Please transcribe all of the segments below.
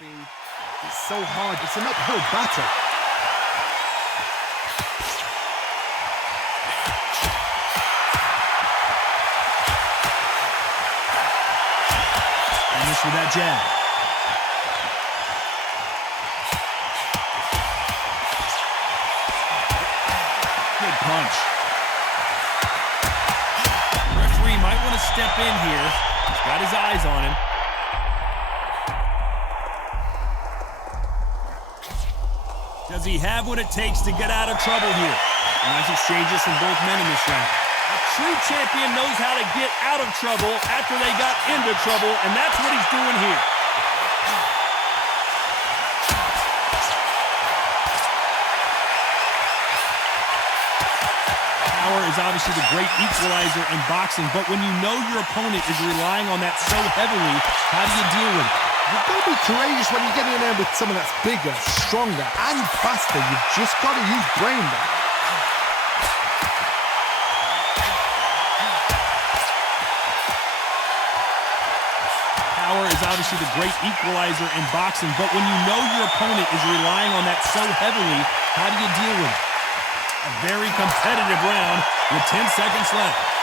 speed. It's so hard. It's an uphill battle. Finish with that jab. Good punch. Referee might want to step in here. He's got his eyes on him. Does he have what it takes to get out of trouble here? Nice exchanges from both men in this round. A true champion knows how to get out of trouble after they got into trouble, and that's what he's doing here. Power is obviously the great equalizer in boxing, but when you know your opponent is relying on that so heavily, how do you deal with it? You've got to be courageous when you get in there with someone that's bigger, stronger, and faster. You've just got to use brain there. Power is obviously the great equalizer in boxing, but when you know your opponent is relying on that so heavily, how do you deal with it? A very competitive round with 10 seconds left.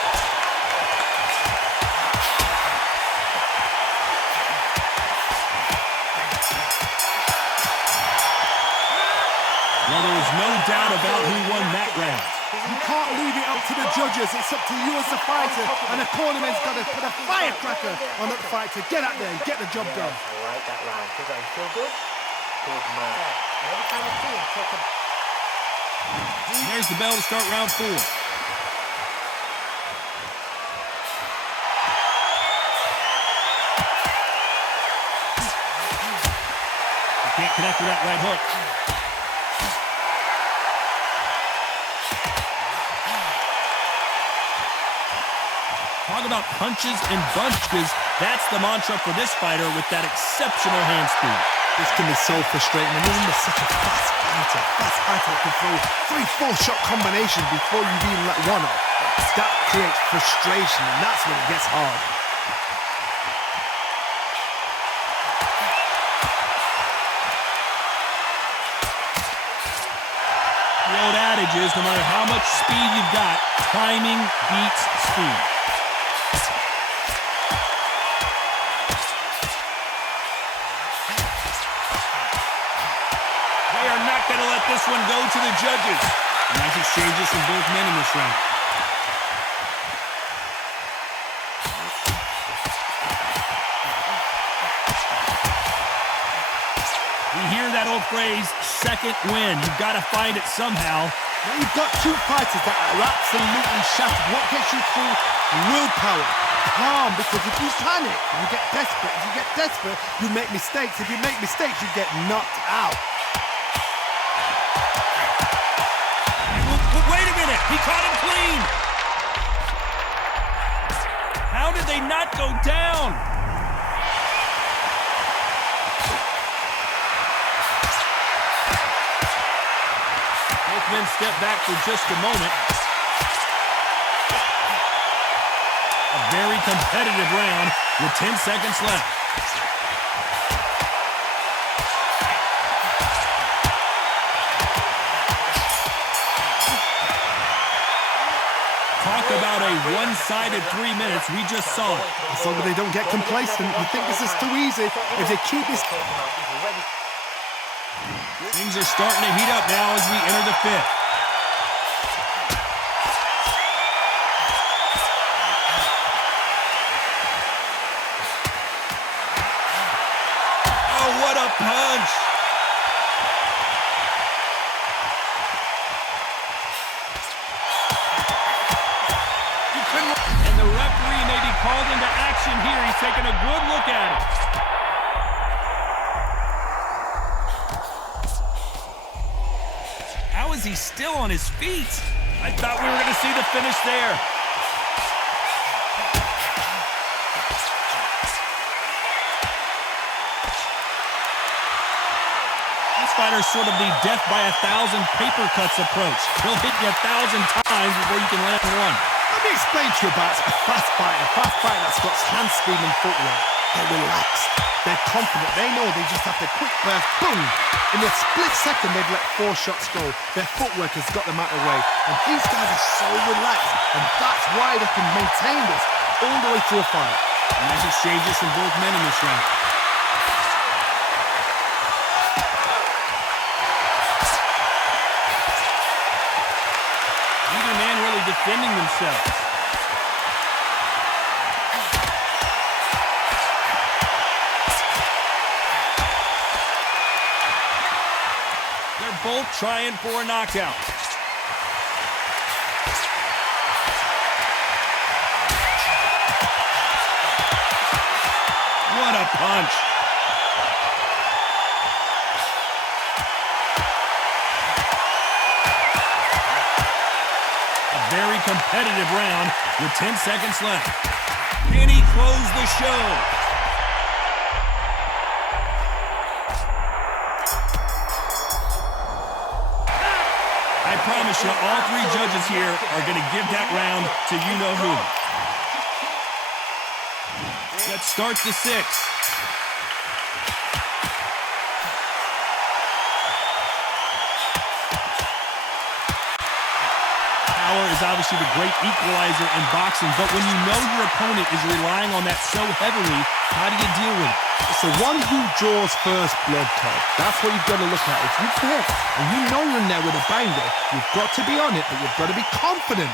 Well, there is no doubt about who won that round. You can't leave it up to the judges. It's up to you as the fighter, and the cornerman's got to put a firecracker on that fight to get out there and get the job done. I like that round. Does that feel good? Good man. And every time I see him take a... There's the bell to start round 4. He can't connect with that right hook. Talk about punches and bunches. That's the mantra for this fighter with that exceptional hand speed. This can be so frustrating. And isn't there such a fast fighter that can throw 3-4 shot combinations before you've even let one off? That creates frustration, and that's when it gets hard. The old adage is, no matter how much speed you've got, timing beats speed. Going to let this one go to the judges. Nice exchanges from both men in this round. We hear that old phrase, second win. You've got to find it somehow. Now you've got two fighters that are absolutely shattered. What gets you through? Willpower. Calm, because if you panic, you get desperate. If you get desperate, you make mistakes. If you make mistakes, you get knocked out. Wait a minute, he caught him clean. How did they not go down? Both men step back for just a moment. A very competitive round with 10 seconds left. Talk about a one-sided 3 minutes. We just saw it. As long as they don't get complacent, you think this is too easy. If they keep this... Things are starting to heat up now as we enter the 5th. Oh, what a punch! And the referee may be called into action here. He's taking a good look at it. How is he still on his feet? I thought we were going to see the finish there. This fighter's sort of the death by 1,000 paper cuts approach. He'll hit you 1,000 times before you can land one. Let me explain to you about a fast fighter that's got hand speed and footwork. They're relaxed. They're confident. They know they just have to quick burst, boom. In a split second, they've let 4 shots go. Their footwork has got them out of the way. And these guys are so relaxed. And that's why they can maintain this all the way through a fight. Nice exchanges from both men in this round. Neither man really defending themselves. They're both trying for a knockout. What a punch. A very competitive round with 10 seconds left. Can he close the show? I promise you, all 3 judges here are going to give that round to you-know-who. Let's start the 6th. Power is obviously the great equalizer in boxing, but when you know your opponent is relying on that so heavily, how do you deal with it? It's the one who draws first blood, Todd. That's what you've got to look at. If you hit and you know you're in there with a banger, you've got to be on it, but you've got to be confident.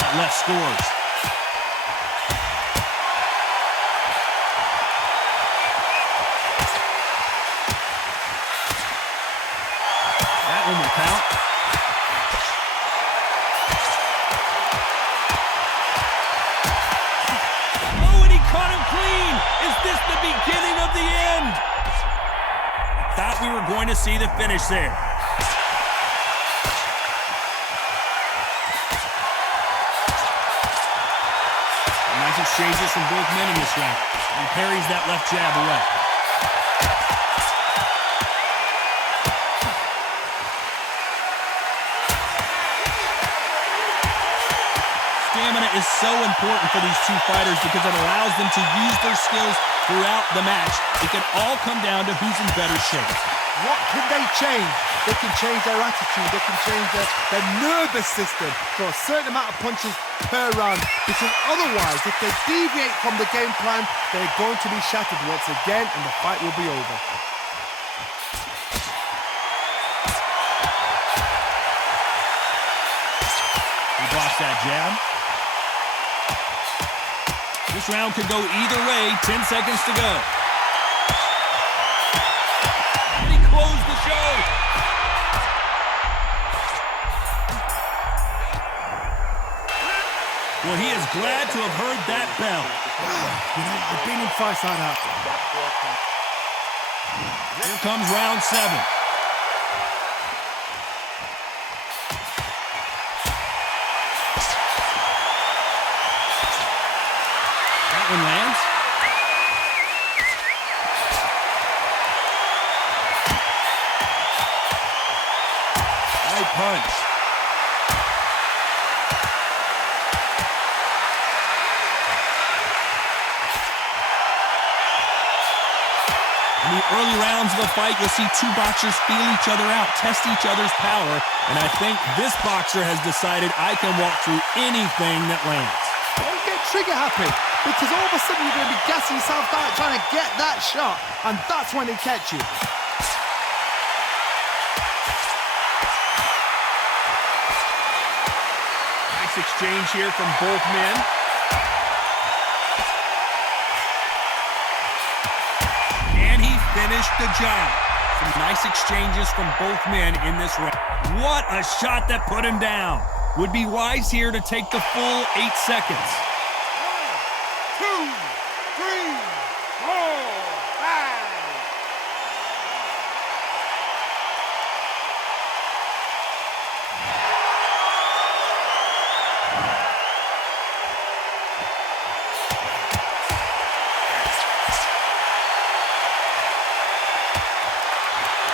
That left scores. That one will count. Is this the beginning of the end? I thought we were going to see the finish there. Nice exchanges from both men in this round. He parries that left jab away. Stamina is so important for these 2 fighters because it allows them to use their skills throughout the match. It can all come down to who's in better shape. What can they change? They can change their attitude. They can change their nervous system for a certain amount of punches per round. Because otherwise, if they deviate from the game plan, they're going to be shattered once again and the fight will be over. He blocks that jab. This round could go either way. 10 seconds to go. And he closed the show. Well, he is glad to have heard that bell. You know, I've been in fights like that. Here comes round 7. That one lands. Right punch. In the early rounds of a fight, you'll see 2 boxers feel each other out, test each other's power, and I think this boxer has decided I can walk through anything that lands. Don't get trigger happy, because all of a sudden you're going to be gassing yourself out trying to get that shot, and that's when they catch you. Nice exchange here from both men. And he finished the job. Some nice exchanges from both men in this round. What a shot that put him down. Would be wise here to take the full 8 seconds. 1, 2, 3, 4, 5.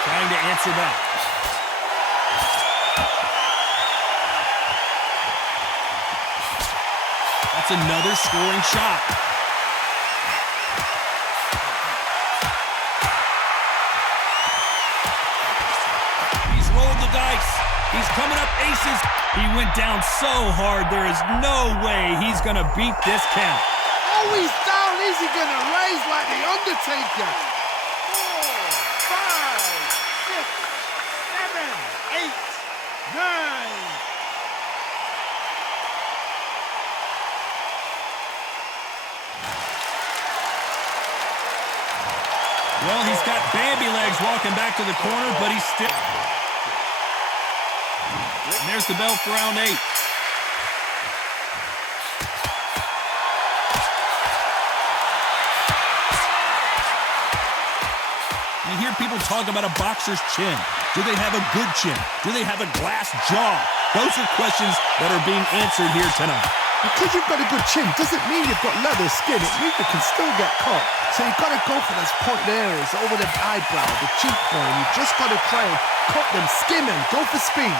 Trying to answer back. That's another scoring shot. He's rolled the dice. He's coming up aces. He went down so hard, there is no way he's going to beat this count. Oh, he's down. Is he going to raise like the Undertaker? 4, 5, 6, 7, 8, 9. Well, he's got Bambi legs walking back to the corner, but he's still... And there's the bell for round 8. You hear people talk about a boxer's chin. Do they have a good chin? Do they have a glass jaw? Those are questions that are being answered here tonight. Because you've got a good chin doesn't mean you've got leather skin. It means you can still get cut. So you've got to go for those pointed areas over the eyebrow, the cheekbone. You've just got to try and cut them, skim them, go for speed.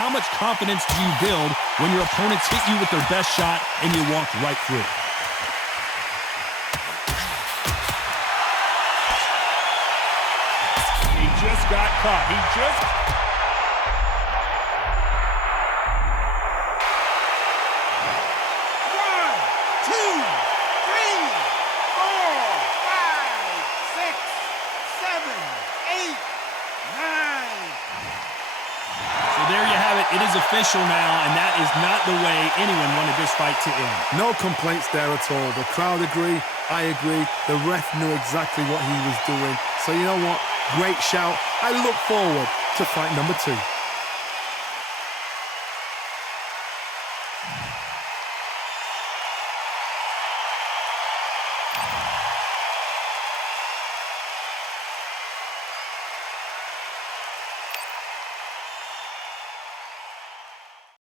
How much confidence do you build when your opponents hit you with their best shot and you walk right through it? He just got caught. He just... 1, 2, 3, 4, 5, 6, 7, 8, 9. So there you have it. It is official now, and that is not the way anyone wanted this fight to end. No complaints there at all. The crowd agree. I agree. The ref knew exactly what he was doing. So you know what? Great shout. I look forward to fight number 2.